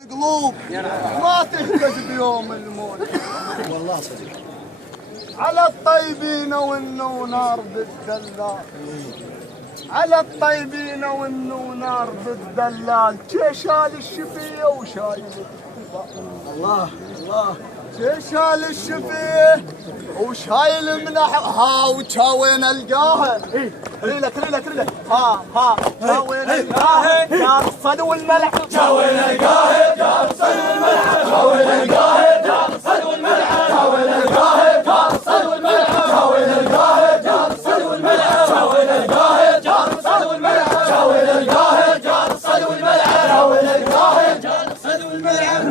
قلوب ما تهتز بيوم الموت. والله صدق. على الطيبين والنار بالدلال، على الطيبين والنار بالدلال، شال الشفيه وشايل الله الله شال الشفيه وشايل منحها وشاوين القاهر. ريلك ها شاوين القاهر دار الصد والملح، شاوين القاهر دار الصد والملح، شاوين القاهر دار الصد والملح، شاوين القاهر دار الصد والملح، شاوين القاهر دار الصد والملح، شاوين القاهر دار الصد والملح، شاوين القاهر دار الصد والملح، شاوين القاهر دار الصد والملح.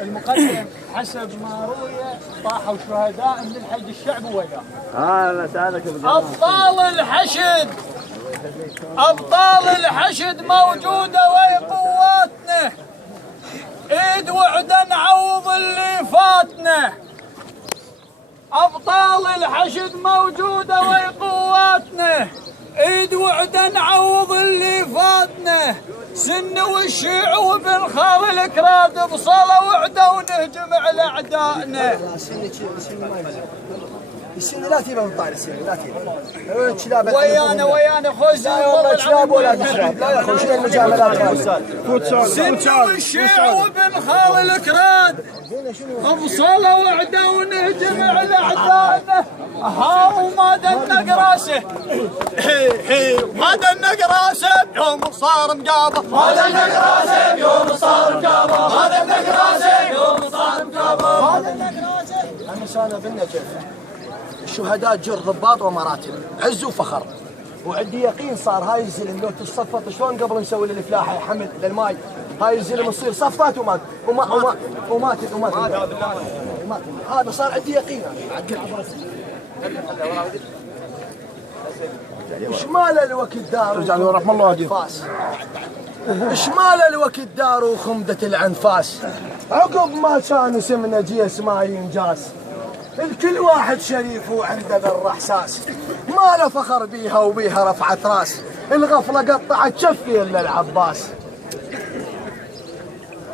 المقدم حسب ما روي طاحوا شهداء من الحج الشعب وياه. هلا سعدك ابطال الحشد، ابطال الحشد موجوده ويا قواتنا، ايد وعدا نعوض اللي فاتنا. ابطال الحشد موجوده ويا قواتنا، ايد وعدا نعوض اللي فاتنا. سن والشيع وبن خال الكراد بصلة وعدا ونهجم على اعدائنا. السن لا تجيبها من طائر السن لا تجيبها. ويانا خوزي والله كلاب ولا تشرب لا يا اخوي شنو المجاملات؟ سن والشيع وبن خال الكراد بصلة وعدا ونهجم على اعدائنا. ها وما دنق راسه ما دنق راسه بيوم صار مقابه، ما دنق راسه بيوم صار مقابه، ما دنق راسه بيوم صار مقابه، ما دنق راسه. انا سانا بالنجف الشهداء جر ضباط ومراتب عز وفخر، وعندي يقين صار هاي الزلم لو تصفط شلون قبل نسوي للفلاحه حمل للماي، هاي الزلم تصير صفات ومات هذا صار عندي يقين. شمال الوقت دار رجع لي ورحمه الله فاس، شمال الوقت دار وخمدة العنفاس، عقب ما كان اسمنا جيس ما ينجاس، الكل واحد شريف وعنده ذر احساس، ما له فخر بيها وبيها رفعت راس، الغفله قطعت شفي الا العباس.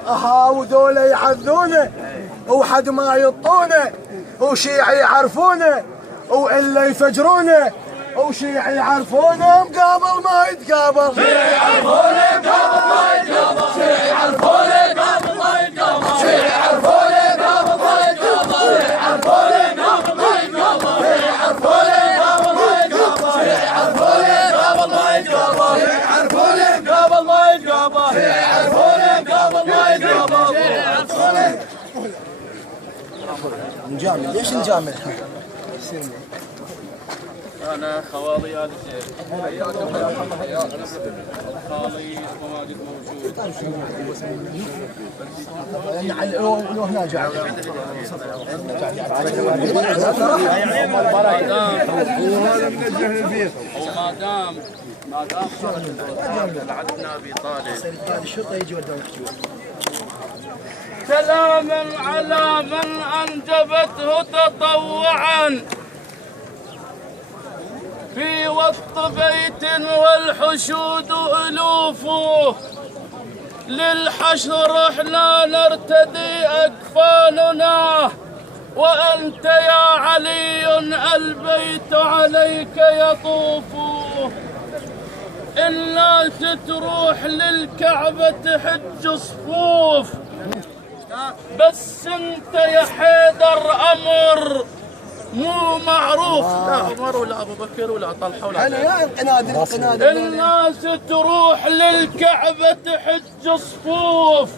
اها وذولا يعذونه وحد ما يطونه، وشيعي يعرفونه والا يفجرونه، وشيعي يعرفونه مقابل ما يتقابل، شيعي يعرفونه قبل ما يتقابل، شيعي يعرفونه قبل ما يتقابل، شيعي يعرفونه قبل ما يتقابل، شيعي يعرفونه قبل ما يتقابل، شيعي يعرفونه قبل ما يتقابل، شيعي يعرفونه قبل ما يتقابل، شيعي يعرفونه قبل ما يتقابل، شيعي يعرفونه. نجامل ليش نجامل؟ أنا خوالي آل الشيخ خالي مواجد موجود. لو هنا جاي ما دام عدنا ابي طالب الشرطه يجي ودهم سلاما على من انجبته تطوعا في وسط بيت والحشود ألوفه، للحشر رحنا نرتدي أكفاننا، وأنت يا علي البيت عليك يطوف. الناس تروح للكعبة تحج صفوف، بس انت يا حيدر أمر مو معروف. لا عمر ولا ابو بكر ولا طلحه ولا القنادر الناس تروح للكعبه تحج صفوف،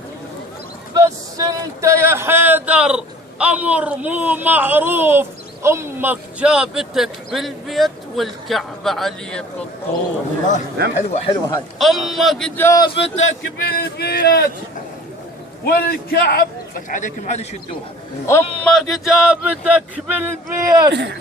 بس انت يا حيدر امر مو معروف. امك جابتك بالبيت والكعبه عليك الطوف. حلوه هذه. امك جابتك بالبيت والكعب بس عليكم عاد شدوها. امك جابتك بالبيت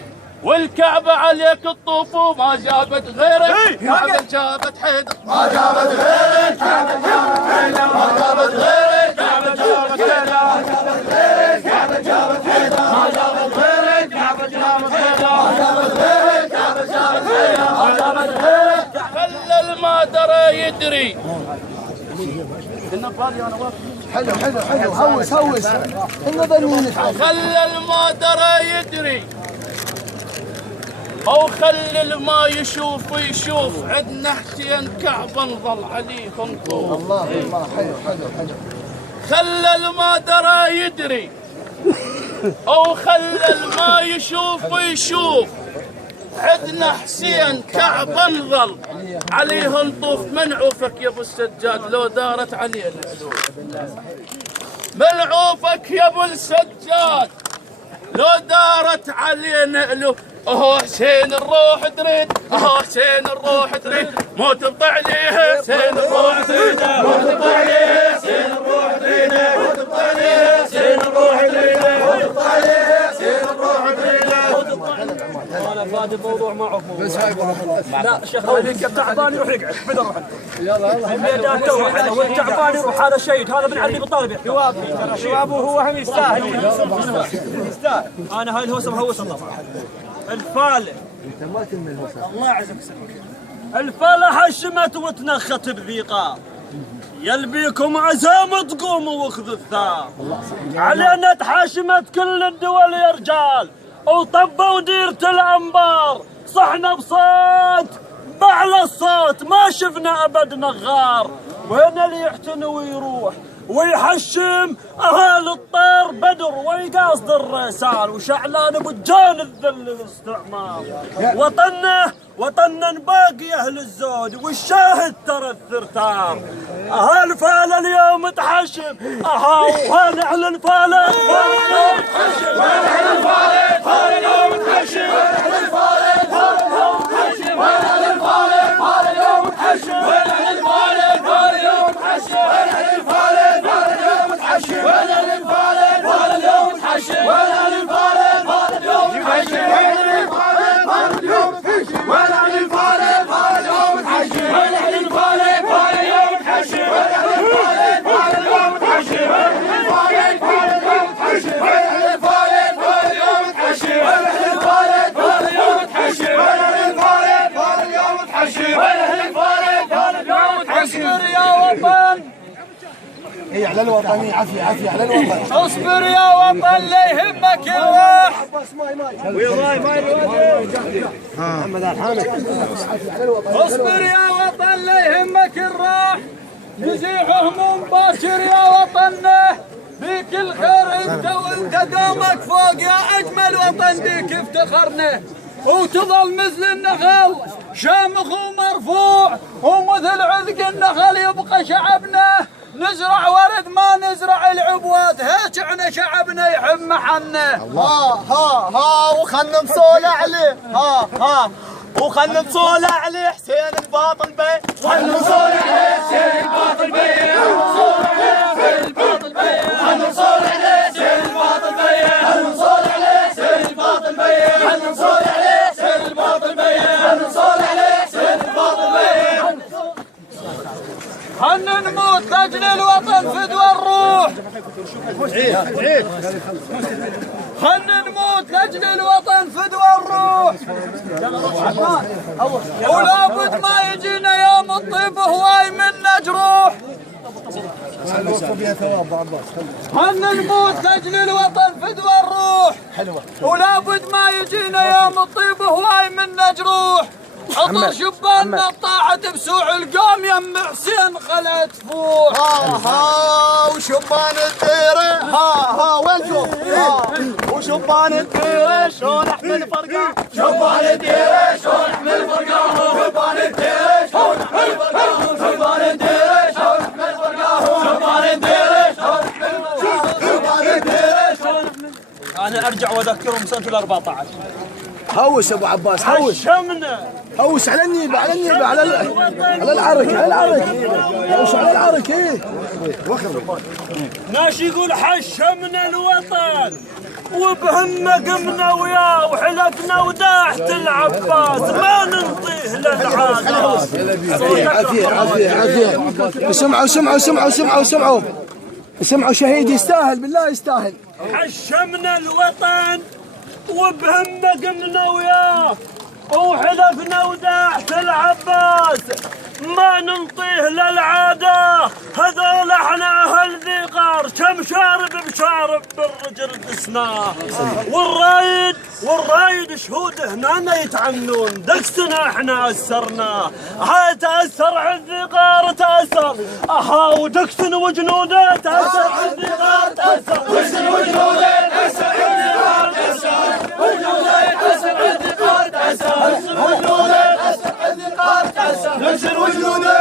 والكعبة عليك الطوف، ما جابت غيرك كعبة جابت حيدر، ما جابت غيرك كعبة جابت حيدر، ما جابت غيرك كعبة جابت حيدر، ما جابت غيرك كعبة جابت حيدر، ما جابت غيرك كعبة جابت حيدر، ما جابت غيرك كعبة جابت حيدر، ما جابت غيرك. خلى ما درى يدري حلو حلو حلو. هوس هوس. النظريين خلى الما درى يدري او خلى الما يشوف ويشوف عندنا حسين كعبه نظل عليه خنطوف. الله الله. حلو حلو حلو. خلى الما درى يدري او خلى الما يشوف ويشوف عندنا حسين كعبه نظل عليه نطوف. منعوفك يا ابو السجاد لو دارت علينا منعوفك يا ابو السجاد لو دارت علينا الو. اهو حسين الروح تريد اهو حسين الروح تريد مو تبطع عليه حسين الروح تريد مو تبطع عليه حسين الروح تريد مو تبطع عليه حسين الروح تريد مو تبطع عليه حسين الروح تريد. انا فادي الموضوع ما اعرف لا شيخ خليك تعبان يروح يقعد بدر روح يلا الميدان تو هذا وين تعبان يروح هذا شهيد هذا بنعلي بالطالب جوابي ترى جوابه هو هم يستاهل يستاهل. انا هاي الهوسه مهوس الله الفاله انت ما تم الهوسه الله يعزك الفاله حشمت وتنخت بذيقه يلبيكم عزام تقوموا واخذوا الثار علينا تحاشمت كل الدول يا رجال وطبوا ديرة الأنبار صحنا بصوت بعلى الصوت ما شفنا أبد نغار وين اللي يحتن ويروح ويحشم أهالي الطير بدر ويقاصد الرسال وشعلان بجان الذل الاستعمار وطننا باقي أهل الزود والشاهد ترى الثرثار. أهل فالة اليوم تحشم وين أهل الفالة اليوم تحشم وين أهل الفالة اليوم تحشم وين أهل الفالة اليوم تحشم وين أهل الفالة اليوم تحشم وين أهل الفالة اليوم تحشم وين أهل الفالة اليوم تحشم وين أهل الفالة اليوم تحشم وين أهل الفالة اليوم تحشم وين أهل الفالة اليوم تحشم وين أهل الفالة اليوم تحشم وين أهل الفالة اليوم تحشم وين أهل الفالة اليوم تحشم وين أهل الفالة اليوم تحشم وين أهل الفالة اليوم تحشم وين أهل الفالة اليوم تحشم وين أهل الفالة اليوم تحشم. اصبر يا وطن اي على الوطني عافيه عافيه على الوطن. اصبر يا وطن لا يهمك الراح محمد الحامد. اصبر يا وطن لا يهمك الراح نزيح هموم باكر يا وطننا فيك الخير انت وانت دومك فوق يا اجمل وطن بيك افتخرنا وتظل مثل النخل شامخ ومرفوع ومثل عذق النخل يبقى شعبنا نزرع ورد ما نزرع العبوات هيك احنا شعبنا يحب محنا. ها وخلنا نصولع عليه ها وخلنا نصولع عليه حسين الباطل بي خلنا نصولع عليه حسين الباطل بي نصولع عليه حسين الباطل بي خلنا نصولع عليه حسين الباطل بي خلنا نصولع عليه حسين الباطل بي خلنا نصولع عليه حسين الباطل بي خلنا نصولع عليه حسين الباطل بي. خلنا نموت لاجل الوطن فدوى الروح خلنا نموت لاجل الوطن فدوى الروح ولا بد ما يجينا يوم الطيب هواي منا جروح. خلنا نموت لاجل الوطن فدوى الروح ولا بد ما يجينا يوم الطيب هواي منا جروح. عطر شباننا طاعت بسوع القوم يم حسين خلت فوح. ها وشبان الديره ها وينكم وشبان الديره شلون احمل فرقه شبان الديره شلون احمل فرقه شبان الديره شلون احمل فرقه شبان الديره شلون احمل فرقه شبان الديره شلون احمل فرقه شبان الديره شلون احمل. انا ارجع واذكرهم سنه ال 14 هوس ابو عباس هوس هوس على النيبه على النيبه على العرك على العرك هوس على العرك ايه ناس يقول حشمنا الوطن وبهمه قمنا وياه وحلفنا وداعة العباس ما ننطيه للعالم. عافيه عافيه عافيه. سمعوا شهيد يستاهل بالله يستاهل. حشمنا الوطن وبهمه قمنا وياه وحلفنا وداعت العباس ما ننطيه للعادة. هذول احنا اهل ذي غار كم شارب بشارب بالرجل دسناه. والرايد شهود هنا يتعنون دكسنا احنا اسرناه. هاي تأثر عن ذي غار تأثر اها ودكسن وجنوده تأثر عن ذي غار تأثر دكسن وجنوده تأثر عن ذي غار تأثر وجنوده تأثر عن ذي غار تأثر وجنوده تأثر عن ذي غار تأثر دكسن وجنوده.